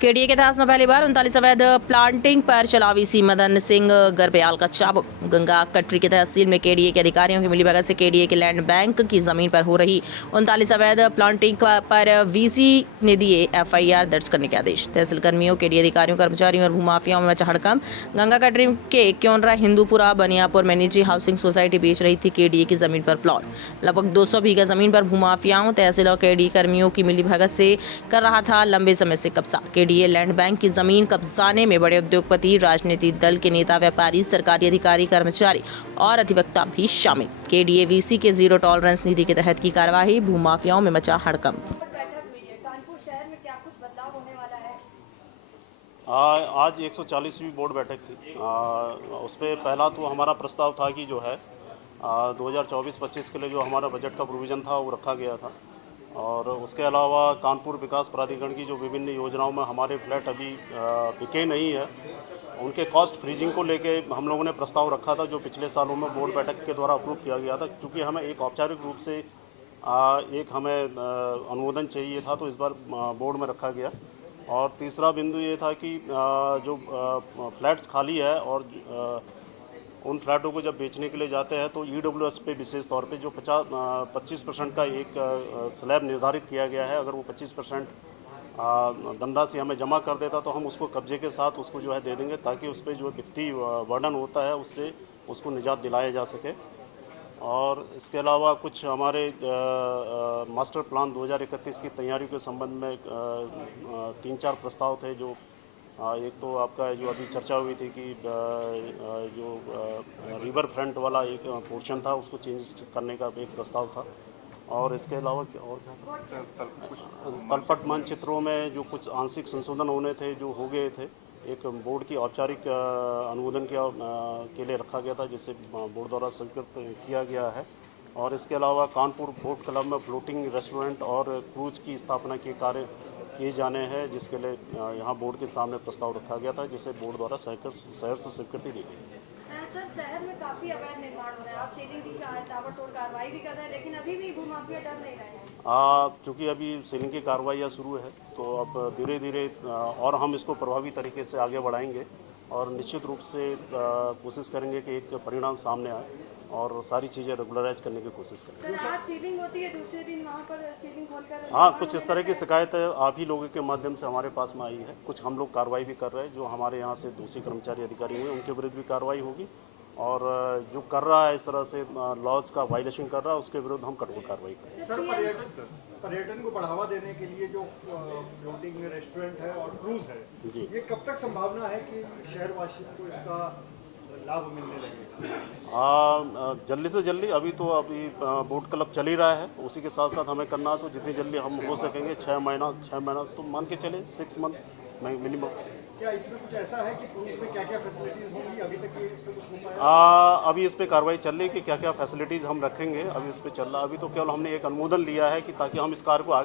KDA के इतिहास में पहली बार 39 अवैध प्लांटिंग पर चला वीसी मदन सिंह गरब्याल का चाबुक। गंगा कटरी की तहसील में केडीए के अधिकारियों की मिलीभगत से केडीए के लैंड बैंक की जमीन पर हो रही 39 अवैध प्लांटिंग पर वीसी ने दिए एफआईआर दर्ज करने के आदेश। तहसील कर्मियों, केडीए अधिकारियों, कर्मचारियों और भूमाफियाओं में मचा हड़कंप। गंगा कटरी के क्योंडरा, हिंदूपुरा, बनियापुर में निजी हाउसिंग सोसाइटी बेच रही थी केडीए की जमीन पर प्लॉट। लगभग 200 बीघा जमीन पर भूमाफियाओं, तहसील और केडीए कर्मियों की मिलीभगत से कर रहा था लंबे समय से कब्जा। केडीए लैंड बैंक की जमीन कब्जाने में बड़े उद्योगपति, राजनीतिक दल के नेता, व्यापारी, सरकारी अधिकारी, कर्मचारी और अधिवक्ता भी शामिल। केडीए वीसी के जीरो टॉलरेंस नीति के तहत की कार्यवाही, भूमाफियाओं में मचा हड़कंप। कानपुर शहर में क्या कुछ बदलाव होने वाला है? आज 140वीं बोर्ड बैठक थी। उस पर पहला तो हमारा प्रस्ताव था कि जो है 2024-25 के लिए जो हमारा बजट का प्रोविज़न था वो रखा गया था। और उसके अलावा कानपुर विकास प्राधिकरण की जो विभिन्न योजनाओं में हमारे फ्लैट अभी बिके नहीं है, उनके कॉस्ट फ्रीजिंग को लेके हम लोगों ने प्रस्ताव रखा था, जो पिछले सालों में बोर्ड बैठक के द्वारा अप्रूव किया गया था। क्योंकि हमें एक औपचारिक रूप से एक हमें अनुमोदन चाहिए था, तो इस बार बोर्ड में रखा गया। और तीसरा बिंदु ये था कि जो फ्लैट्स खाली है और उन फ्लैटों को जब बेचने के लिए जाते हैं तो ईडब्ल्यूएस पे विशेष तौर पे जो 25% का एक स्लैब निर्धारित किया गया है, अगर वो 25% धनराशि हमें जमा कर देता तो हम उसको कब्जे के साथ उसको जो है दे देंगे, ताकि उस पर जो वित्तीय वर्डन होता है उससे उसको निजात दिलाया जा सके। और इसके अलावा कुछ हमारे मास्टर प्लान 2031 की तैयारी के संबंध में 3-4 प्रस्ताव थे। जो एक तो आपका जो अभी चर्चा हुई थी कि जो रिवर फ्रंट वाला एक पोर्शन था उसको चेंज करने का एक प्रस्ताव था। और इसके अलावा और क्या तलपट मानचित्रों में जो कुछ आंशिक संशोधन होने थे जो हो गए थे, एक बोर्ड की औपचारिक अनुमोदन के लिए रखा गया था, जिसे बोर्ड द्वारा स्वीकृत किया गया है। और इसके अलावा कानपुर बोट क्लब में फ्लोटिंग रेस्टोरेंट और क्रूज की स्थापना के कार्य किए जाने हैं, जिसके लिए यहाँ बोर्ड के सामने प्रस्ताव रखा गया था, जिसे बोर्ड द्वारा शहर से स्वीकृति दी गई। सर, शहर में काफी अवैध निर्माण हो रहा है, आप सीलिंग की ताबड़तोड़ कार्रवाई भी कर रहे हैं, लेकिन अभी भी भूमाफिया डर नहीं रहे हैं। चूँकि अभी सीलिंग की कार्रवाइयाँ शुरू है, तो अब धीरे धीरे और हम इसको प्रभावी तरीके से आगे बढ़ाएंगे और निश्चित रूप से कोशिश करेंगे कि एक परिणाम सामने आए और सारी चीज़ें रेगुलराइज करने की कोशिश करेंगे। सर, आज सीलिंग होती है, दूसरे दिन वहाँ पर सीलिंग खोलकर हाँ, कुछ इस तरह की शिकायतें आप ही लोगों के माध्यम से हमारे पास में आई है। कुछ हम लोग कार्रवाई भी कर रहे हैं, जो हमारे यहाँ से दोषी कर्मचारी अधिकारी हुए उनके विरुद्ध भी कार्रवाई होगी। और जो कर रहा है इस तरह से लॉज का वायलेशन कर रहा है, उसके विरुद्ध हम कठोर कार्रवाई करेंगे। सर, पर्यटन को बढ़ावा देने के लिए जो फ्लोटिंग रेस्टोरेंट है और क्रूज है, ये कब तक संभावना है कि शहरवासियों को इसका लाभ मिलने लगेगा? जल्दी से जल्दी। अभी बोट क्लब चल ही रहा है, उसी के साथ साथ हमें करना है, तो जितनी जल्दी हम हो सकेंगे 6 महीना तो मान के चले 6 मंथ मिनिमम। क्या इसमें कुछ ऐसा है कि क्रूज में क्या क्या फैसिलिटीज होंगी? अभी तक ये इस पर कुछ हो पाया? अभी इस पे कार्रवाई चल रही है कि क्या क्या फैसिलिटीज़ हम रखेंगे, अभी इस पे चल रहा है। अभी तो केवल हमने एक अनुमोदन लिया है कि ताकि हम इस कार्य को